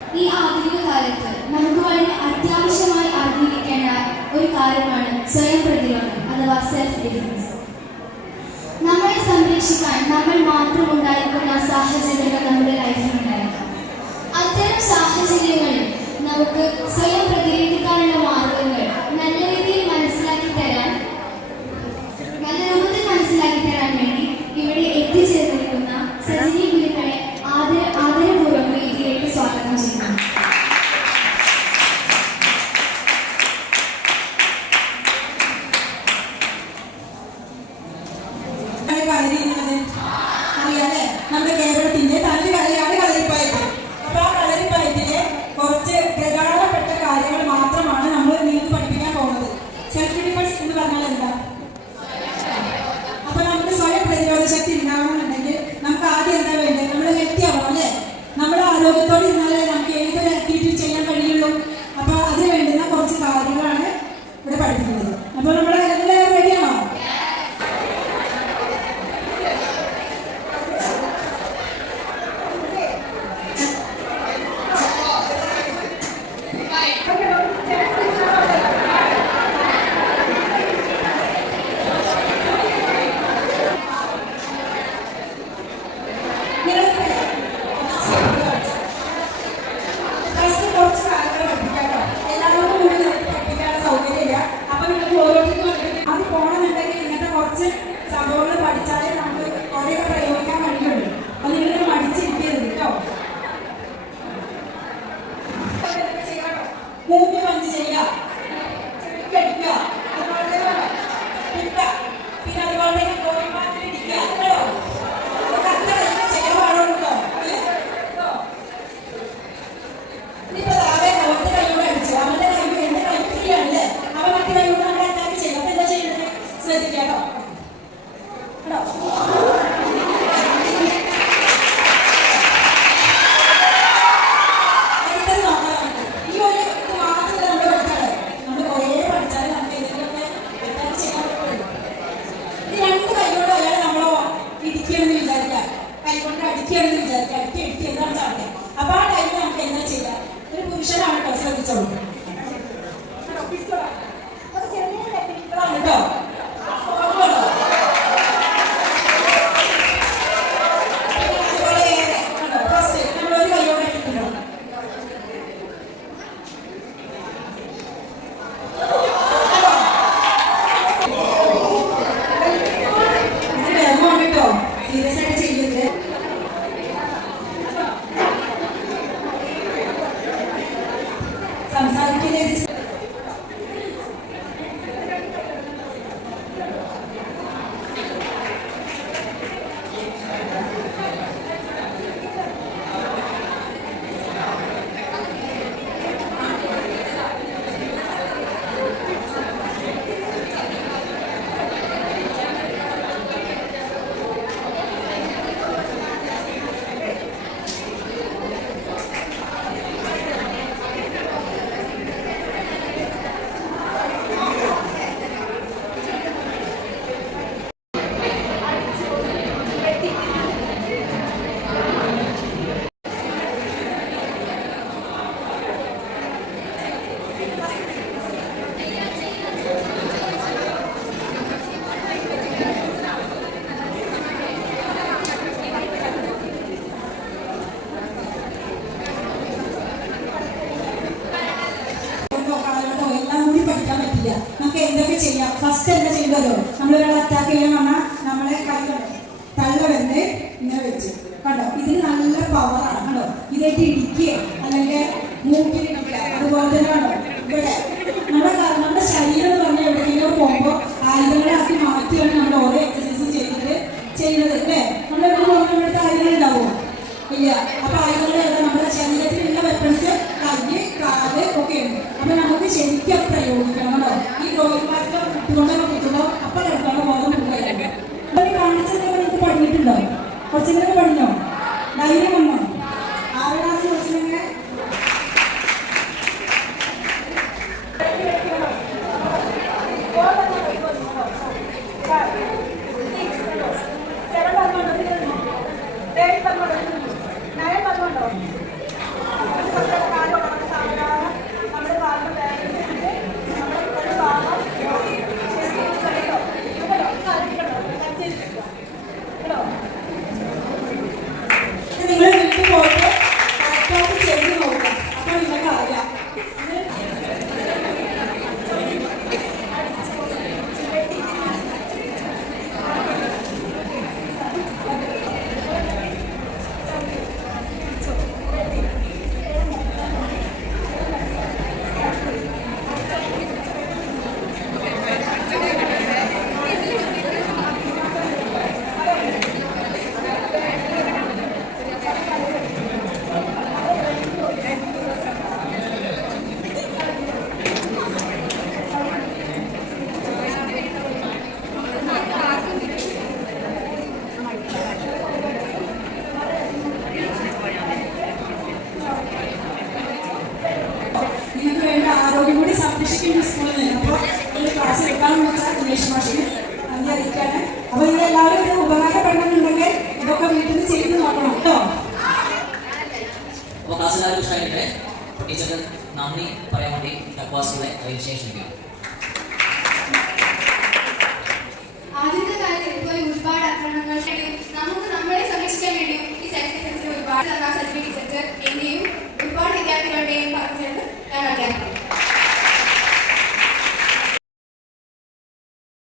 ഈ ആധുനിക കാലത്ത് നമുക്ക് വളരെ അത്യാവശ്യമായി അറിഞ്ഞിരിക്കേണ്ട ഒരു കാര്യമാണ് സ്വയം പ്രതിരോധം അഥവാ സെൽഫ് ഡിഫൻസ്. നമ്മളെ സംരക്ഷിക്കാൻ നമ്മൾ മാത്രം ഉണ്ടായിരിക്കുന്ന സാഹചര്യങ്ങൾ നമ്മുടെ ലൈഫിലുണ്ടായിരിക്കാം. അത്തരം സാഹചര്യങ്ങളിൽ നമുക്ക് സ്വയം പ്രതിരോധിക്കാനുള്ള മാർഗങ്ങൾ നല്ല രീതിയിൽ മനസ്സിലാക്കി തരാൻ വേണ്ടി ഇവിടെ എത്തിച്ചേർന്നിരിക്കുന്ന സജിനി ഗുരുക്കളെ ആദരപൂർവ്വം വേദിയിലേക്ക് സ്വാഗതം ചെയ്യുന്നു. അറിയാലേ, നമ്മുടെ കേരളത്തിന്റെ തനത് കലയാണ് കളരിപ്പയറ്റ്. അപ്പൊ ആ കളരിപ്പയറ്റിലെ കുറച്ച് പ്രധാനപ്പെട്ട കാര്യങ്ങൾ മാത്രമാണ് നമ്മൾ നിങ്ങൾക്ക് പഠിപ്പിക്കാൻ പോകുന്നത്. സെൽഫ് ഡിഫൻസ് എന്ന് പറഞ്ഞാൽ എന്താ? അപ്പൊ നമുക്ക് സ്വയം പ്രതിരോധ ശക്തി ഉണ്ടാവണമെന്നുണ്ടെങ്കിൽ നമുക്ക് ആദ്യം എന്താ വേണ്ടത്? നമ്മൾ ഹെൽത്തി ആവണം അല്ലേ? നമ്മൾ ആരോഗ്യത്തോടെ ഇരുന്നാലേ നമുക്ക് ഏതൊരു ആക്ടിവിറ്റി ചെയ്യാൻ കഴിയുള്ളൂ. അപ്പൊ അതിന് വേണ്ടുന്ന കുറച്ച് കാര്യങ്ങളാണ് ഇവിടെ പഠിപ്പിക്കുന്നത്. അപ്പൊ നമ്മുടെ എല്ലാവരും റെഡിയാണോ? സംഭവങ്ങൾ പഠിച്ചാലേ നമുക്ക് കുറേയൊക്കെ പ്രയോഗിക്കാൻ കഴിയുള്ളൂ. അത് നിങ്ങൾ മടിച്ചിരിക്കരുത് കേട്ടോ. മൂന്ന് പഞ്ച് ചെയ്യുക, ചെടിക്കടിക്കുക, പിന്നെ അതുപോലെ ഇടിക്കുക. ചെയ്യാൻ പാടുണ്ടോ? ഇനിയിപ്പോ താഴെ അവന്റെ കൈയോട് അടിച്ചു, അവന്റെ കൈ എന്റെ കൈ ഫ്രീ ആണല്ലേ, അവൻ മറ്റു കൈയോട് നമ്മൾ അറ്റാക്ക് ചെയ്യും. അപ്പൊ എന്താ ചെയ്യുന്നത്? ശ്രദ്ധിക്കാട്ടോ. അപ്പൊ ആ ടൈമിൽ നമുക്ക് എന്താ ചെയ്യാം? ഒരു പുരുഷനാണ് കേട്ടോ, ശ്രദ്ധിച്ചോളൂ കേട്ടോ. നമുക്ക് എന്തൊക്കെ ചെയ്യാം? ഫസ്റ്റ് എന്താ ചെയ്തല്ലോ, നമ്മളൊരാൾ അറ്റാക്ക് ചെയ്യാൻ വന്നാൽ നമ്മളെ കൈ തള്ള വന്ന് ഇങ്ങനെ വെച്ച് കണ്ടോ, ഇതിന് നല്ല പവറാണ് കണ്ടോ. ഇതായിട്ട് ഇടിക്കുക അല്ലെങ്കിൽ മൂക്കിൽ ഇടിക്കുക. അതുപോലെ തന്നെ കണ്ടോ ഇവിടെ നമ്മുടെ ശരീരം എന്ന് പറഞ്ഞാൽ എവിടെയെങ്കിലും പോകുമ്പോൾ ആയുധങ്ങളാക്കി മാറ്റിയാണ് നമ്മൾ ഓരോ എക്സസൈസും ചെയ്യുന്നത് അല്ലേ? നമ്മളെവിടെ പോകുമ്പോൾ ഇവിടുത്തെ ആയുധങ്ങൾ ഉണ്ടാവുമോ? ഇല്ല. അപ്പൊ ആയുധങ്ങൾ നമ്മുടെ ശരീരത്തിലുള്ള വെപ്പൺസ് കൈ കാല് ഒക്കെ ഉണ്ട്. അപ്പൊ നമുക്ക് ശരിക്കും പ്രയോഗിക്കണം കേട്ടോ. ഈ ഗോൾമാർക്കോ കുട്ടികൊണ്ടൊക്കെ കുത്തുമ്പോൾ അപ്പൊ കിടക്കാണോ ബോധം മുഴുവൻ കാണിച്ചതൊക്കെ നിങ്ങൾക്ക് പഠിച്ചിട്ടുണ്ടോ? കുറച്ചെങ്കിലും പഠിഞ്ഞോ? ധൈര്യം വന്നോ? 6ാം ക്ലാസ് കുറച്ചിങ്ങനെ Nine ഈ സ്കൂളിൽ നിന്ന്. അപ്പോൾ ഒരു ക്ലാസ് എടുക്കാമെന്ന് വെച്ചാൽ ദിനേശ് മാഷിന് നന്ദി അറിയിക്കാണ്. അപ്പോൾ നിങ്ങൾ എല്ലാവരും ഇത് ഉപകാരപ്പെടണമെന്നുണ്ടെങ്കിൽ ഇതൊക്കെ വീട്ടിൽ നിന്ന് ചെയ്ത് നോക്കണം കേട്ടോ. അപ്പോൾ ക്ലാസ് എല്ലാവർക്കും ഇഷ്ടമായിട്ടുണ്ട്. ടീച്ചർക്ക് നന്ദി പറയാൻ വേണ്ടി തക്വാസികളെ അതിന് ശേഷം